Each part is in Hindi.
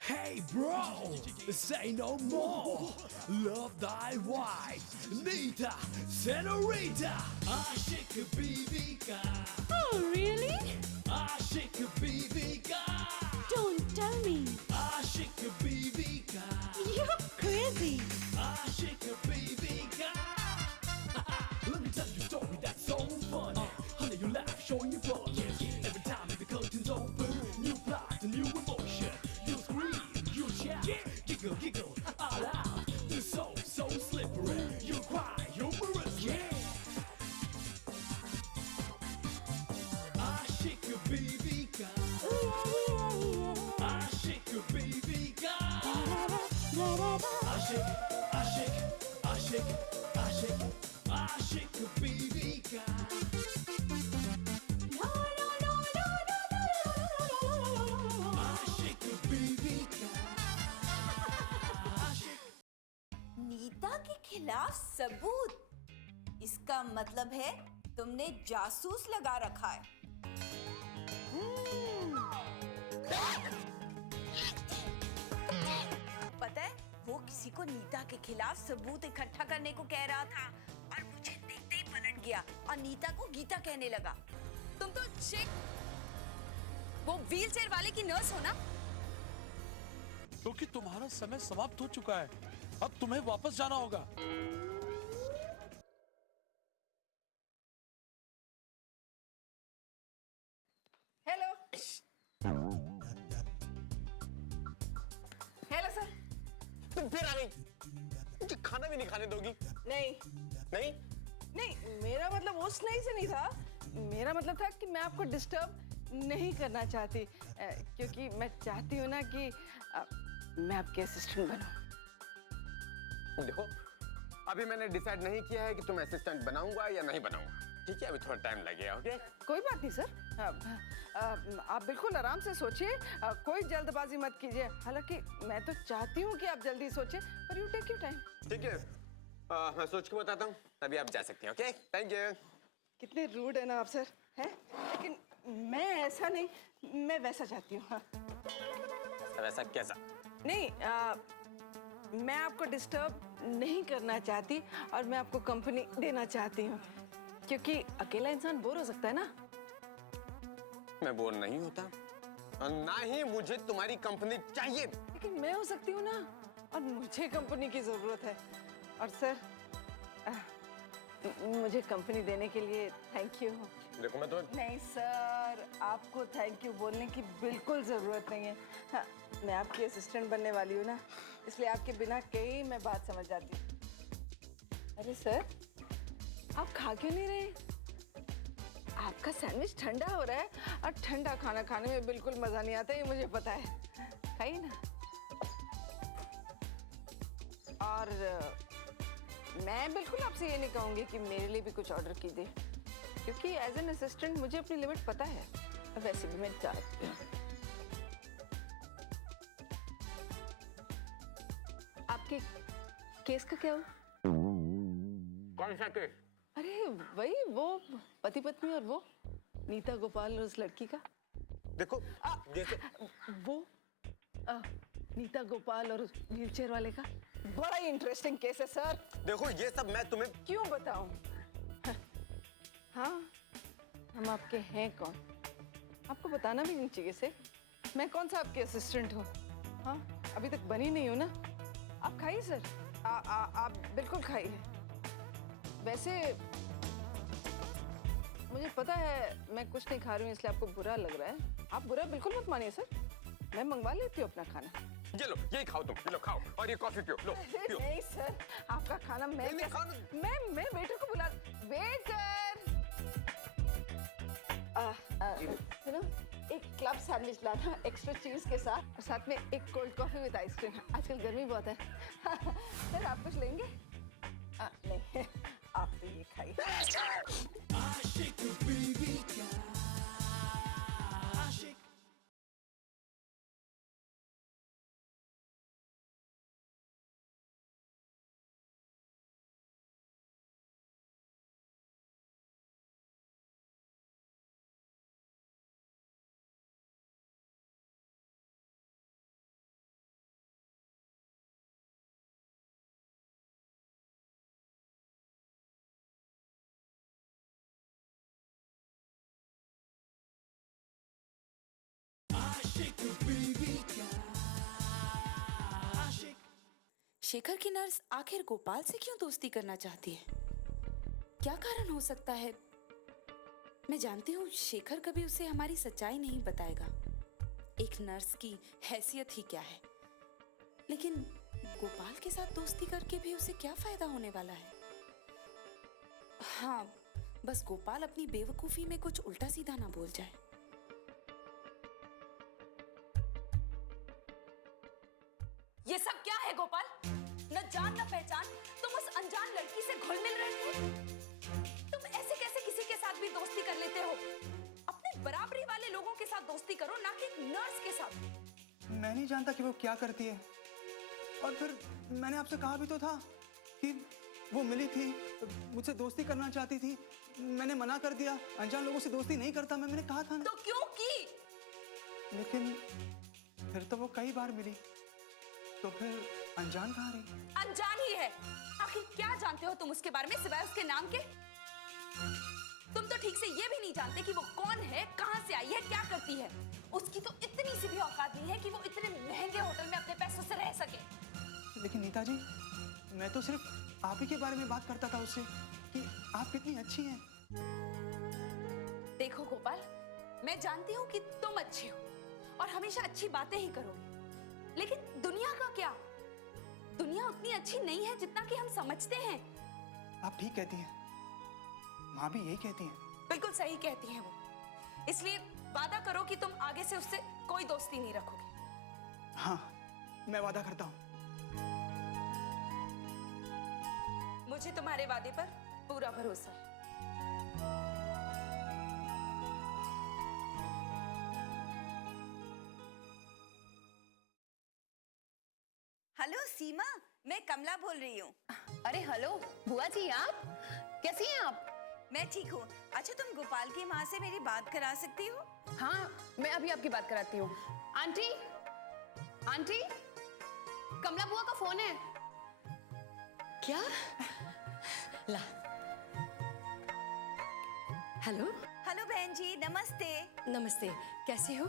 Hey bro, say no more. Love thy wife, Nita, Senorita. Aşık Bibika. Oh, really? Aşık Bibika. Don't tell me. Aşık Bibika. You're crazy. Aşık Bibika. Let me tell you a story that's so funny. Honey, you laugh, showing you fun. Every time the curtains open, new plot, a new emotion. You scream, you shout, giggle, giggle, all out. The soul, so slippery. You cry, humorous, yeah. Aşık Bibika. Aşık Bibika. Aşık, aşık, aşık, aşık, aşık Bibika. Aşık Bibika. Aşık. Nita के खिलाफ सबूत, इसका मतलब है तुमने जासूस लगा रखा है। पता है वो किसी को नीता के खिलाफ सबूत इकट्ठा करने को कह रहा था और मुझे देखते ही पलट गया और नीता को गीता कहने लगा। तुम तो चिक वो व्हीलचेयर वाले की नर्स हो ना? क्योंकि तुम्हारा समय समाप्त हो चुका है, अब तुम्हें वापस जाना होगा। Hello hello sir. तुम फिर आ गई। मुझे खाना भी नहीं खाने दोगी? नहीं नहीं? नहीं, मेरा मतलब उस नहीं से नहीं था। मेरा मतलब था कि मैं आपको डिस्टर्ब नहीं करना चाहती, क्योंकि मैं चाहती हूँ ना कि मैं आपके असिस्टेंट बनूं। देखो, अभी मैंने डिसाइड नहीं किया है कि तुम असिस्टेंट बनाऊंगा या नहीं बनाऊंगा। ठीक है, अभी थोड़ा टाइम लगेगा। ओके? कोई बात नहीं सर, आप बिल्कुल आराम से सोचिए, कोई जल्दबाजी मत कीजिए। हालांकि मैं तो चाहती हूँ कि आप जल्दी सोचिए, पर यू टेक योर टाइम। ठीक है, मैं सोच के बताता हूँ, तभी आप जा सकती हैं। ओके? Thank you. कितने रूड है ना आप सर, हैं? लेकिन मैं ऐसा नहीं, मैं वैसा चाहती हूँ। हाँ। वैसा कैसा? नहीं, मैं आपको डिस्टर्ब नहीं करना चाहती और मैं आपको कंपनी देना चाहती हूँ, क्योंकि अकेला इंसान बोर हो सकता है ना। मैं बोर नहीं होता और ना ही मुझे तुम्हारी कंपनी चाहिए। लेकिन मैं हो सकती हूँ ना, और मुझे कंपनी की जरूरत है। और सर, मुझे कंपनी देने के लिए थैंक यू। देखो, मैं तो नहीं सर, आपको थैंक यू बोलने की बिल्कुल जरूरत नहीं है। हाँ, मैं आपकी असिस्टेंट बनने वाली हूँ ना, इसलिए आपके बिना कहीं मैं बात समझ जाती हूँ। अरे सर, आप खा क्यों नहीं रहे? आपका सैंडविच ठंडा हो रहा है और ठंडा खाना खाने में बिल्कुल मजा नहीं आता, ये मुझे पता है। खाइए ना। और मैं बिल्कुल आपसे ये नहीं कहूंगी कि मेरे लिए भी कुछ ऑर्डर कीजिए, क्योंकि एज एन असिस्टेंट मुझे अपनी लिमिट पता है। वैसे भी मैं चाहती हूँ। आपके केस का क्या हुआ? कौन सा केस? अरे वही, वो पति पत्नी और वो नीता गोपाल और उस लड़की का। देखो, जैसे वो नीता गोपाल और उस व्हीलचेयर वाले का बड़ा ही इंटरेस्टिंग केस है सर। देखो, ये सब मैं तुम्हें क्यों बताऊं? हाँ, हम आपके हैं कौन? आपको बताना भी नहीं चाहिए से। मैं कौन सा आपके असिस्टेंट हूँ? हाँ, अभी तक बनी नहीं हूँ ना। आप खाइए सर, आप बिल्कुल खाइए। वैसे मुझे पता है मैं कुछ नहीं खा रही हूँ, इसलिए आपको बुरा लग रहा है। आप बुरा बिल्कुल मत मानिए सर, मैं मंगवा लेती हूँ अपना खाना। ये लो, यही खाओ तुम। ये लो, खाओ और ये कॉफी पियो। लो, पियो। नहीं सर, आपका खाना मैं नहीं, कैसे... मैं वेटर को बुला... वेटर! सुनो, एक क्लब सैंडविच लाना एक्स्ट्रा चीज के साथ, और साथ में एक कोल्ड कॉफी विद आइसक्रीम। आजकल गर्मी बहुत है। सर, आप कुछ लेंगे? नहीं, आप तो ये खाइए। Aşık Bibika. शेखर की नर्स आखिर गोपाल से क्यों दोस्ती करना चाहती है? क्या कारण हो सकता है? मैं जानती हूँ शेखर कभी उसे हमारी सच्चाई नहीं बताएगा। एक नर्स की हैसियत ही क्या है। लेकिन गोपाल के साथ दोस्ती करके भी उसे क्या फायदा होने वाला है? हाँ, बस गोपाल अपनी बेवकूफी में कुछ उल्टा सीधा ना बोल जाए। ये सब क्या है गोपाल? न जान न पहचान, तुम उस अनजान लड़की से घुल मिल रहे हो। तुम ऐसे कैसे किसी के साथ भी दोस्ती कर लेते हो? अपने बराबरी वाले लोगों के साथ दोस्ती करो, ना कि एक नर्स के साथ। मैं नहीं जानता कि वो क्या करती है। और फिर मैंने आपसे कहा भी तो था कि वो मिली थी, मुझसे दोस्ती करना चाहती थी। मैंने मना कर दिया, अनजान लोगों से दोस्ती नहीं करता मैंने कहा था ना। तो क्यों की? लेकिन फिर तो वो कई बार मिली, तो फिर अनजान कहाँ रही? अनजान ही है। आखिर क्या जानते हो तुम उसके बारे में सिवाय उसके नाम के? तुम तो ठीक से ये भी नहीं जानते कि वो कौन है, कहां से आई है, क्या करती है। उसकी तो इतनी सी भी औकात नहीं है कि वो इतने महंगे होटल में अपने पैसों से रह सके। लेकिन नीता जी, मैं तो सिर्फ आप ही के बारे में बात करता था उससे कि आप कितनी अच्छी हैं। देखो गोपाल, मैं जानती हूँ कि तुम अच्छे हो और हमेशा अच्छी बातें ही करोगे। लेकिन दुनिया का क्या? दुनिया उतनी अच्छी नहीं है जितना कि हम समझते हैं। आप ठीक कहती हैं, माँ भी यही कहती हैं। बिल्कुल सही कहती हैं वो। इसलिए वादा करो कि तुम आगे से उससे कोई दोस्ती नहीं रखोगे। हाँ, मैं वादा करता हूँ। मुझे तुम्हारे वादे पर पूरा भरोसा है। हेलो सीमा, मैं कमला बोल रही हूँ। अरे हेलो बुआ जी, आप कैसी हैं आप? मैं ठीक हूँ। अच्छा, तुम गोपाल की माँ से मेरी बात करा सकती हो? हाँ, मैं अभी आपकी बात कराती हूँ। आंटी, आंटी, कमला बुआ का फोन है। क्या? ला। हेलो। हेलो बहन जी, नमस्ते। नमस्ते, कैसे हो?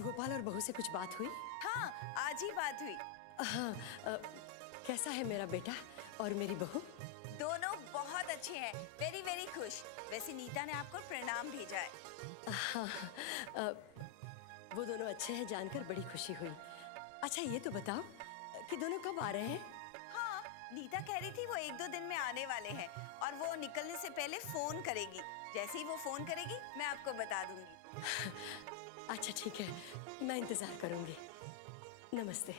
गोपाल और बहू से कुछ बात हुई? हाँ, आज ही बात हुई। हाँ, कैसा है मेरा बेटा और मेरी बहू? दोनों बहुत अच्छे हैं, वेरी वेरी खुश। वैसे नीता ने आपको प्रणाम भेजा है। हाँ, वो दोनों अच्छे हैं जानकर बड़ी खुशी हुई। अच्छा ये तो बताओ कि दोनों कब आ रहे हैं? हाँ, नीता कह रही थी वो 1-2 दिन में आने वाले हैं और वो निकलने से पहले फोन करेगी। जैसे ही वो फोन करेगी मैं आपको बता दूंगी। अच्छा ठीक है, मैं इंतजार करूंगी। नमस्ते।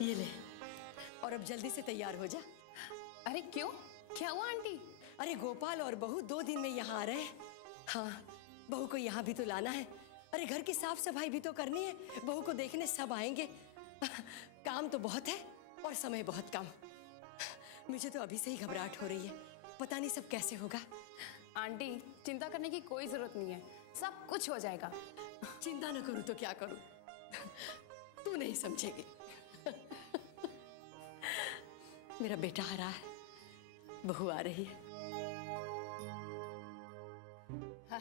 ये ले, और अब जल्दी से तैयार हो जा। अरे क्यों, क्या हुआ आंटी? अरे गोपाल और बहू 2 दिन में यहाँ आ रहे हैं। हाँ, बहू को यहाँ भी तो लाना है। अरे घर की साफ सफाई भी तो करनी है। बहू को देखने सब आएंगे। काम तो बहुत है और समय बहुत कम। मुझे तो अभी से ही घबराहट हो रही है, पता नहीं सब कैसे होगा। आंटी, चिंता करने की कोई जरूरत नहीं है, सब कुछ हो जाएगा। चिंता न करूं तो क्या करूं? तू नहीं समझेगी। मेरा बेटा आ रहा है, बहू आ रही है। हाँ,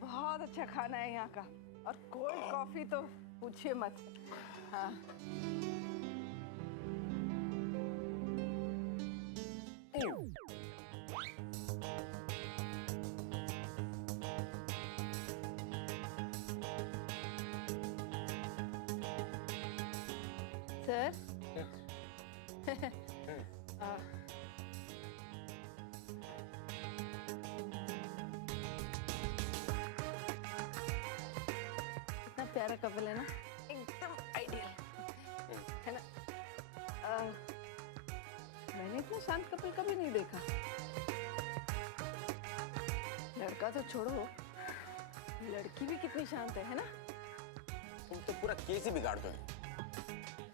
बहुत अच्छा खाना है यहाँ का और कोल्ड कॉफी तो पूछिए मत। हाँ। सर, कितना प्यारा कपल है ना, एकदम आइडियल है ना। मैंने इतना शांत कपल कभी नहीं देखा। लड़का तो छोड़ो, लड़की भी कितनी शांत है ना। तुम तो पूरा केस ही बिगाड़ दोगे।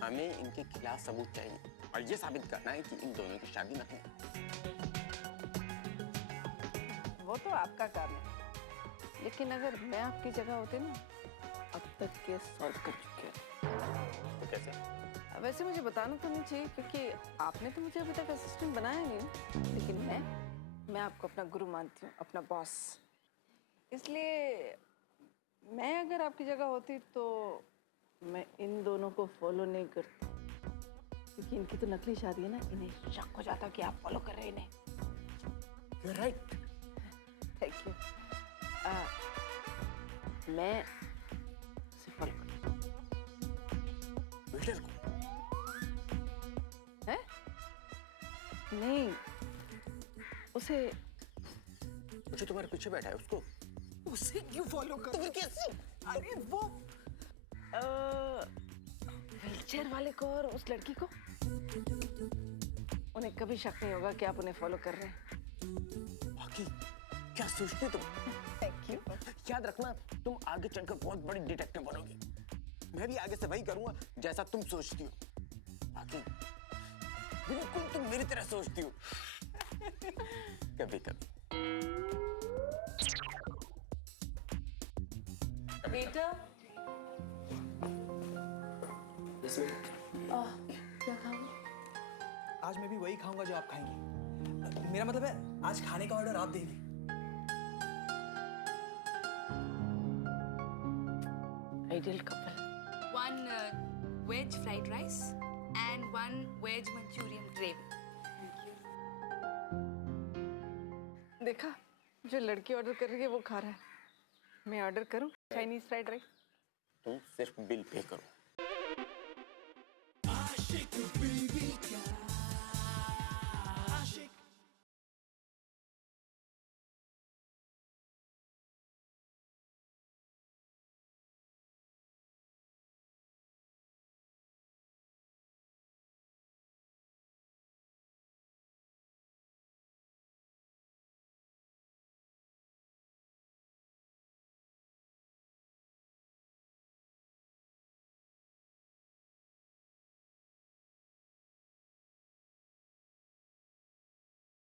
हमें इनके खिलाफ सबूत चाहिए और ये साबित करना है कि इन दोनों की शादी नहीं है। वो तो आपका काम है, लेकिन अगर मैं आपकी जगह होती ना, अब तक केस सॉल्व कर चुके हैं। तो कैसे? वैसे मुझे बताना तो नहीं चाहिए क्योंकि आपने तो मुझे अभी तक असिस्टेंट बनाया नहीं, लेकिन मैं आपको अपना गुरु मानती हूँ, अपना बॉस। इसलिए मैं अगर आपकी जगह होती तो मैं इन दोनों को फॉलो नहीं करती, क्योंकि इनकी तो नकली शादी है ना, इन्हें शक हो जाता कि आप फॉलो कर रहे हैं इन्हें। You're right. Thank you. मैं उसे फॉलो करती वेटर को है? नहीं, उसे जो तुम्हारे पीछे बैठा है उसको। उसे क्यों फॉलो कर? तो फिर कैसे? अरे वो व्हीलचेयर वाले को और उस लड़की को, उन्हें कभी शक नहीं होगा कि आप उन्हें फॉलो कर रहे हैं। बाकी क्या सोचती हो तुम? Thank you. याद रखना, तुम आगे चलकर बहुत बड़ी डिटेक्टिव बनोगी। मैं भी आगे से वही करूंगा जैसा तुम सोचती हो। बाकी बिल्कुल तुम मेरी तरह सोचती हो। कभी कभी। बेटा क्या खाओगे? आज मैं भी वही खाऊंगा जो आप खाएंगी। मेरा मतलब है आज खाने का ऑर्डर आप देंगी। Ideal couple. 1 veg fried rice and 1 veg Manchurian gravy. देखा, जो लड़की ऑर्डर कर रही है वो खा रहा है। मैं ऑर्डर करूं चाइनीज फ्राइड राइस? तुम सिर्फ बिल पे करो। Ashik, baby ka. Ashik.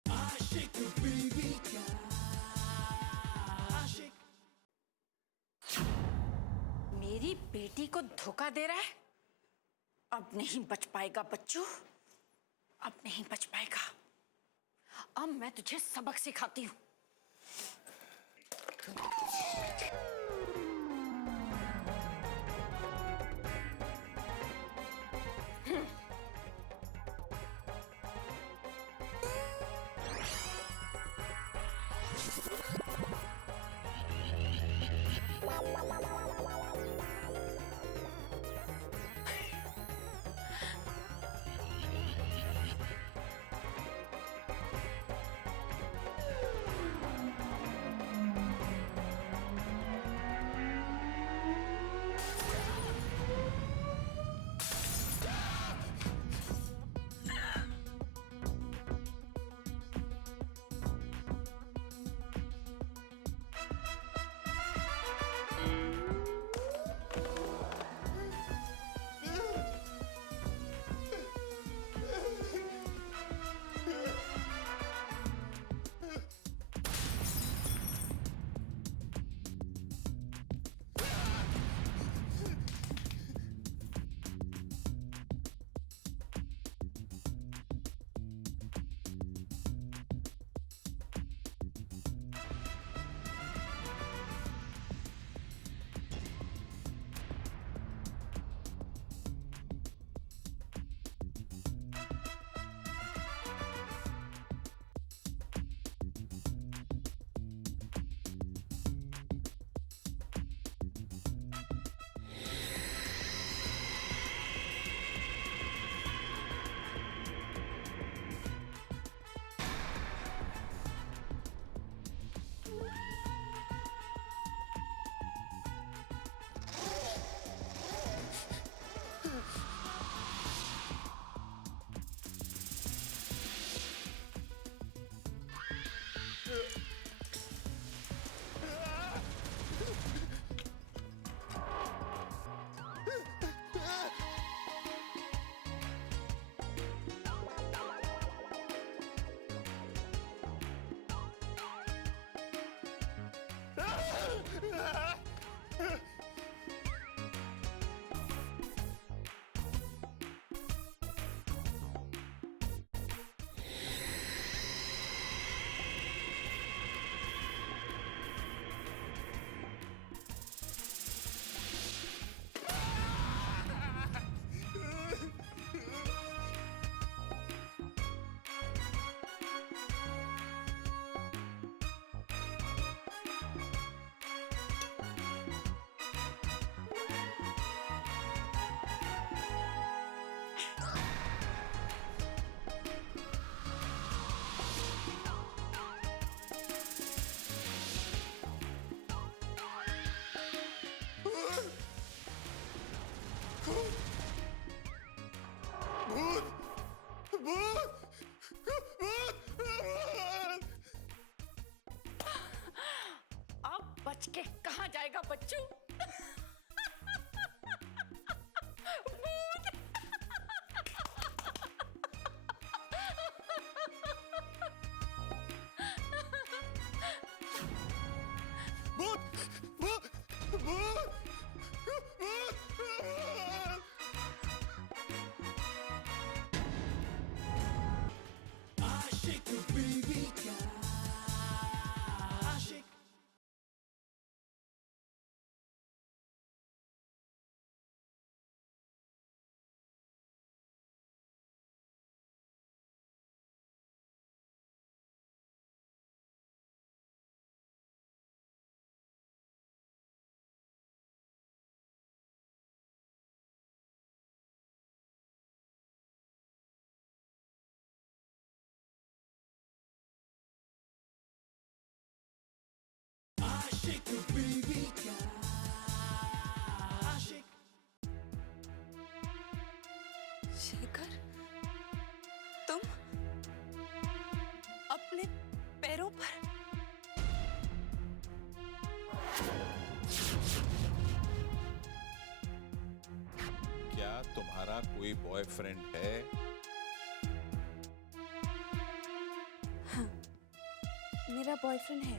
Ashik, baby ka. Ashik. मेरी बेटी को धोखा दे रहा है? अब नहीं बच पाएगा बच्चू, अब नहीं बच पाएगा। अब मैं तुझे सबक सिखाती हूँ। बच के कहाँ जाएगा बच्चू? आशिक बीबी का आशिक आशिक बीबी का आशिक शेखर, तुम अपने पैरों पर? क्या तुम्हारा कोई बॉयफ्रेंड है? मेरा बॉयफ्रेंड है।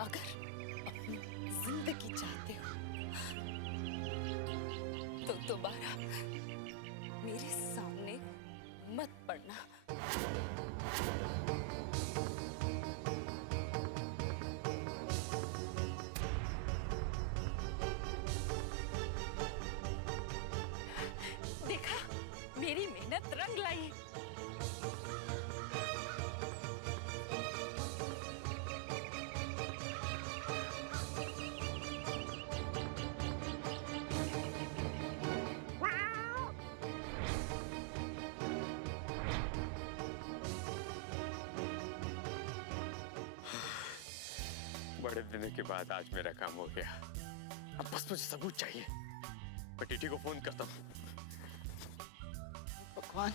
अगर अपनी जिंदगी चाहते हो तो दोबारा मेरे सामने मत पड़ना। देखा, मेरी मेहनत रंग लाई। बड़े दिनों के बाद आज मेरा काम हो गया। अब बस मुझे सबूत चाहिए। मैं टीटी को फोन करता हूँ। भगवान,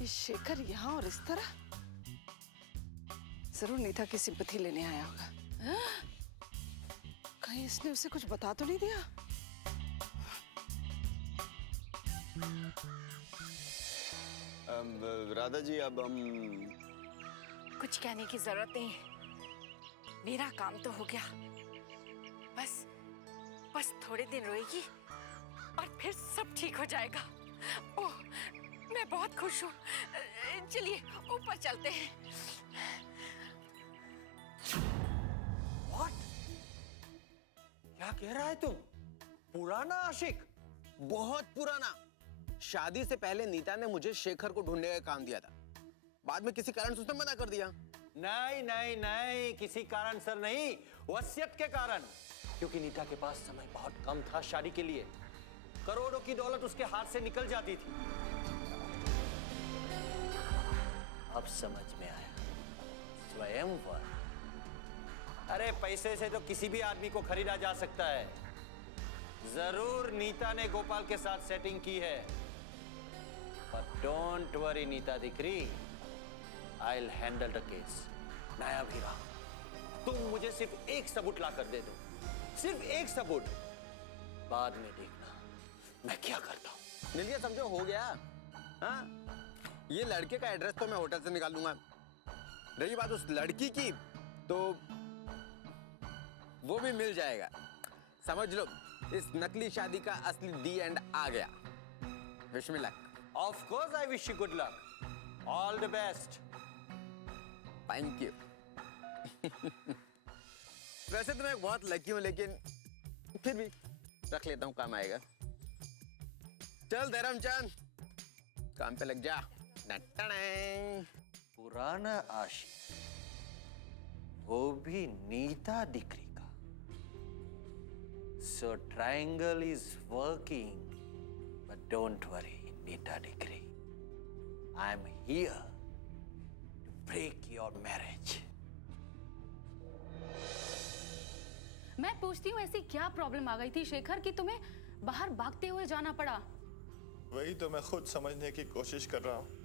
ये शेखर यहाँ और इस तरह? जरूर नीता की सिंपैथी लेने आया होगा। हाँ? कहीं इसने उसे कुछ बता तो नहीं दिया? राधा जी, अब हम कुछ कहने की जरूरत नहीं। मेरा काम तो हो गया। बस थोड़े दिन रोएगी और फिर सब ठीक हो जाएगा। ओह, मैं बहुत खुश हूँ। चलिए ऊपर चलते हैं। What? क्या कह रहा है तुम? पुराना आशिक? बहुत पुराना। शादी से पहले नीता ने मुझे शेखर को ढूंढने का काम दिया था। बाद में किसी कारण से उसने मना कर दिया। नहीं नहीं नहीं, किसी कारण सर नहीं, वसीयत के कारण। क्योंकि नीता के पास समय बहुत कम था शादी के लिए। करोड़ों की दौलत उसके हाथ से निकल जाती थी। अब समझ में आया, स्वयंवर। अरे पैसे से तो किसी भी आदमी को खरीदा जा सकता है। जरूर नीता ने गोपाल के साथ सेटिंग की है, पर डोंट वरी नीता दिकरी, I will handle the case. नायब हीरा, तुम मुझे सिर्फ एक सबूत ला कर दे दो, सिर्फ एक सबूत, बाद में देखना मैं क्या करता हूं। मिल गया, समझो हो गया। हाँ, ये लड़के का एड्रेस तो मैं होटल से निकाल लूंगा। रही बात उस लड़की की, तो वो भी मिल जाएगा। समझ लो, इस नकली शादी का असली डी एंड आ गया। Wish me luck. Of course I wish you good luck, all the best. Thank you. वैसे तो मैं बहुत लकी हूं, लेकिन फिर भी रख लेता हूं, काम आएगा। चल धर्मचंद, काम पे लग जा। पुराना आशिक, वो भी नीता दिकरी का। So triangle is working, but don't worry Nita दिकरी, I am here to break your marriage. मैं पूछती हूँ, ऐसी क्या प्रॉब्लम आ गई थी शेखर कि तुम्हें बाहर भागते हुए जाना पड़ा? वही तो मैं खुद समझने की कोशिश कर रहा हूँ।